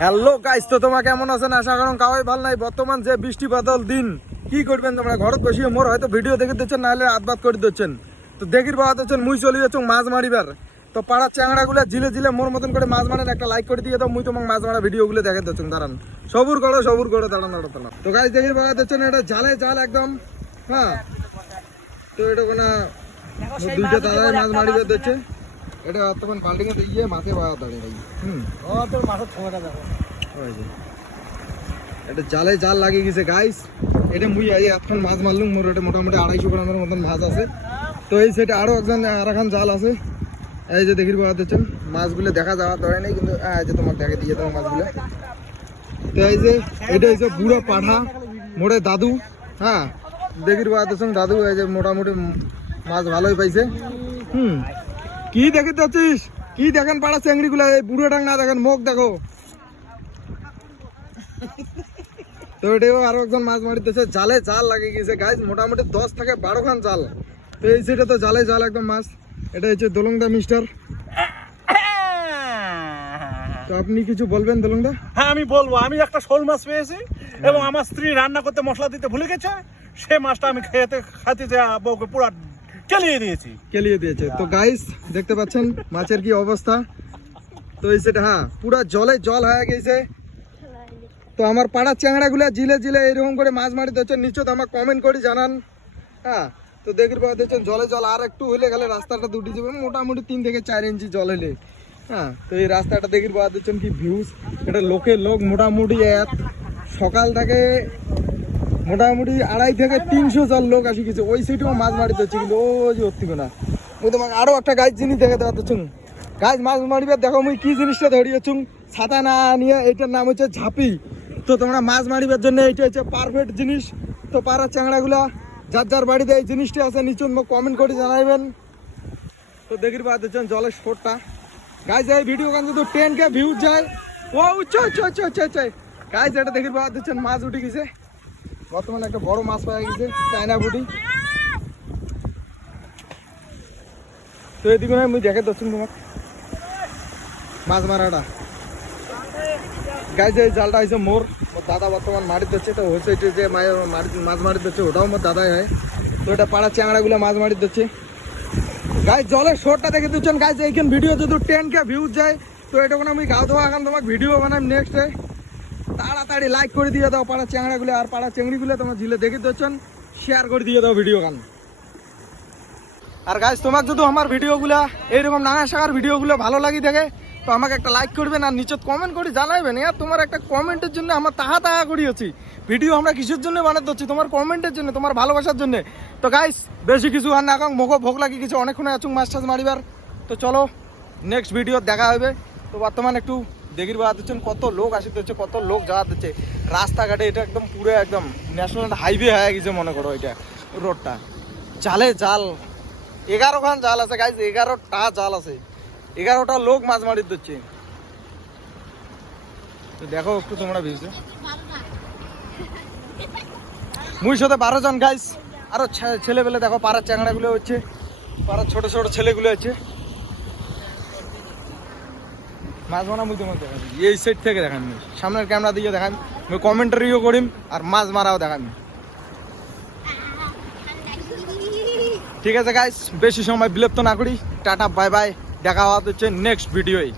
Hello guys, তো তোমরা কেমন আছেন? আশা করুন কাওয়াই ভালো নাই। বর্তমান যে বৃষ্টি বাদল দিন কি করবেন তোমরা ঘরত বসিয়ে মোর হয়তো ভিডিও দেখে দিচ্ছেন, নাহলে আদবাদ করে দিচ্ছেন। তো দেখির বাদ হচ্ছেন মুই চলে যাচ্ছ মাছ মারিবার। তো পাড়ার চ্যাংড়াগুলো জিলে জিলে মোর মতন করে মাছ মারেন, একটা লাইক করে দিয়ে তো মুই তোমাকে মাছ মারা ভিডিওগুলো দেখে দিচ্ছেন। দাঁড়ান, সবুর করো দাঁড়ান। তো গাইস দেখির বাদ হচ্ছেন এটা জালে জাল একদম। হ্যাঁ, তো এটা কোনা দুইটা দাদাই মাছ মারিবার দিচ্ছে। এটা তখন বাল্টিং এ দিয়ে মাছে বাড়া দাঁড়িয়ে ভাই। তোর মাছের ঠোঙাটা দেখো, এটা জালে জাল লাগিয়ে গেছে গাইস। এটা মুই আজ এখন মাছ মারলুম, মোর এটা মোটামুটি 250 গ্রামের মতন মাছ আছে। তো এই সাইডে আরো একখান জাল আছে। এই যে দেখির বাদ হচ্ছেন মাছগুলো দেখা যাওয়া দরকার নেই, কিন্তু এই যে তোমাকে দেখে দিয়ে দেবো মাছগুলো। তো এই যে এটা হচ্ছে বুড়ো পাঠা মোড়ে দাদু। হ্যাঁ, দেখির বাদ হচ্ছেন দাদু। এই যে মোটামুটি মাছ ভালোই পাইছে। কি দেখে যাচ্ছিস? কি দেখেন পাড়া চেংড়ি গুলা? এই বুড়ো ডাং না দেখেন, মুখ দেখো। তো এটাও আরো একজন মাছ মারিতেছে, জালে জাল লাগিয়ে গেছে গাইজ, মোটামুটি 10 থেকে 12 খান জাল। তো এই সেটা তো জালে জাল একদম মাছ। এটা হচ্ছে দলংদা মিস্টার। তো আপনি কিছু বলবেন দলংদা? হ্যাঁ আমি বলবো, আমি একটা শোল মাছ পেয়েছি এবং আমার স্ত্রী রান্না করতে মশলা দিতে ভুলে গেছে। সেই মাছটা আমি খাতে বউকে পুরো কেলিয়ে দিয়েছে। তো গাইস দেখতে পাচ্ছেন মাছের কি অবস্থা। তো এই সেটা হ্যাঁ পুরা জলে জল হয়ে গেছে। তো আমার পাড়ার চ্যাংড়াগুলা জিলে জিলে এরকম করে মাছ মারিতে হচ্ছে, নিশ্চয় আমার কমেন্ট করে জানান। হ্যাঁ, তো দেখির পাওয়া দেখছেন জলে জল আর একটু হলে গেলে রাস্তাটা দুটি যাবে, মোটামুটি 3 থেকে 4 ইঞ্চি জল হলে। হ্যাঁ, তো এই রাস্তাটা দেখির পাওয়া দেখছেন কি ভিউজ। এটা লোক মোটামুটি সকাল থেকে মোটামুটি 250 থেকে 300 জন লোক আসি গেছে। ওই সাইডেও মাছ মারিতে হচ্ছে, কিন্তু ওই যে অতি না। মুই তোমাকে আরো একটা গাছ জিনিস দেখে দেওয়া হচ্ছুন। গাছ মাছ মারিবার দেখো মুই কি জিনিসটা ধরিয়েছুন, ছাতা না নিয়ে। এইটার নাম হচ্ছে ঝাঁপি। তো তোমরা মাছ মারিবার জন্য এইটা হচ্ছে পারফেক্ট জিনিস। তো পাড়ার চ্যাংড়াগুলা যার যার বাড়িতে এই জিনিসটা আছে নিচুন কমেন্ট করে জানাইবেন। তো দেখির বাদ দিচ্ছেন জলের স্পোর্টটা গাইজ। এই ভিডিও গান যদি 10K ভিউজ যায়, ও গাইজ এটা দেখির বাদ দিচ্ছেন মাছ উঠে গেছে। বর্তমানে একটা বড় মাছ পাওয়া গেছে, চায়না বুটি। তো এদিকে আমি দেখে দিচ্ছেন তোমার মাছ মারাটা গাইজ। এই জালটা হয়েছে মোর দাদা বর্তমান মারি দিচ্ছে। তো হচ্ছে যে মাছ মারি দিচ্ছে, ওটাও মোর দাদাই হয়। তো এটা পাড়ার চ্যাংড়াগুলো মাছ মারি দিচ্ছে গাইজ। জলের শোরটা দেখে দিচ্ছেন গাইজ। এইখান ভিডিও যদি 10K ভিউজ যায়, তো এটা কোনো আমি গাও দেওয়া এখন তোমাকে ভিডিও বানাই নেক্সটে। তাড়াতাড়ি লাইক করে দিয়ে দাও পাড়া চ্যাংড়াগুলো, আর পাড়া চেংড়িগুলো তোমার ঝিলে দেখে দিচ্ছেন শেয়ার করে দিয়ে দাও ভিডিও গান। আর গাইজ তোমাকে যদি আমার ভিডিওগুলো এইরকম নানা শাখার ভিডিওগুলো ভালো লাগি থাকে, তো আমাকে একটা লাইক করবেন আর নিচে কমেন্ট করে জানাইবেন। আর তোমার একটা কমেন্টের জন্য আমার তাহা করিয়েছি। ভিডিও আমরা কিসের জন্য বানাতে হচ্ছি? তোমার কমেন্টের জন্য, তোমার ভালোবাসার জন্য। তো গাইস বেশি কিছু আর না কারণ মুখো ভোগ লাগি কিছু, অনেকক্ষণ আছুন মাছ টাছ মারিবার। তো চলো নেক্সট ভিডিও দেখা হবে। তো বর্তমানে একটু দেখির বেড়াতে হচ্ছেন কত লোক আসিতে হচ্ছে, কত লোক যাওয়াতে হচ্ছে রাস্তাঘাটে। এটা একদম পুরো একদম ন্যাশনাল হাইওয়ে হয়ে গেছে মনে করো। এটা রোডটা জালে জাল 11 খান জাল আছে গাইজ, 11টা জাল আছে, 11টা লোক মাছ মারি দিচ্ছে। তো দেখো একটু তোমরা ভিজছে মুই সাথে 12 জন গাইজ। আরো ছেলেবেলে দেখো পাড়ার চ্যাংড়াগুলো হচ্ছে, পাড়ার ছোট ছোট ছেলেগুলো হচ্ছে মাছ মারা। মুই তোমাকে দেখাবি এই সাইড থেকে দেখাবি, সামনের ক্যামেরা দিয়ে দেখাবি, মুই কমেন্টারিও করিম আর মাছ মারাও দেখাবি। ঠিক আছে গাইস, বেশি সময় বিলম্ব না করি, টাটা বাই বাই, দেখা হচ্ছে নেক্সট ভিডিওয়।